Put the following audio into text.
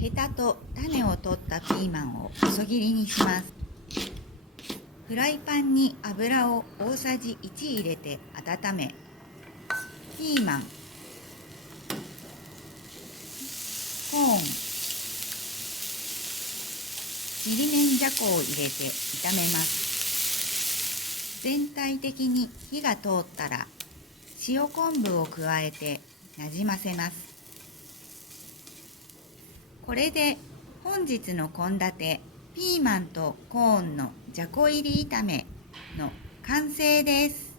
ヘタと種を取ったピーマンを細切りにします。フライパンに油を大さじ1入れて温め、ピーマン、コーン、ちりめんじゃこを入れて炒めます。全体的に火が通ったら塩昆布を加えてなじませます。これで本日の献立ピーマンとコーンのじゃこ入り炒めの完成です。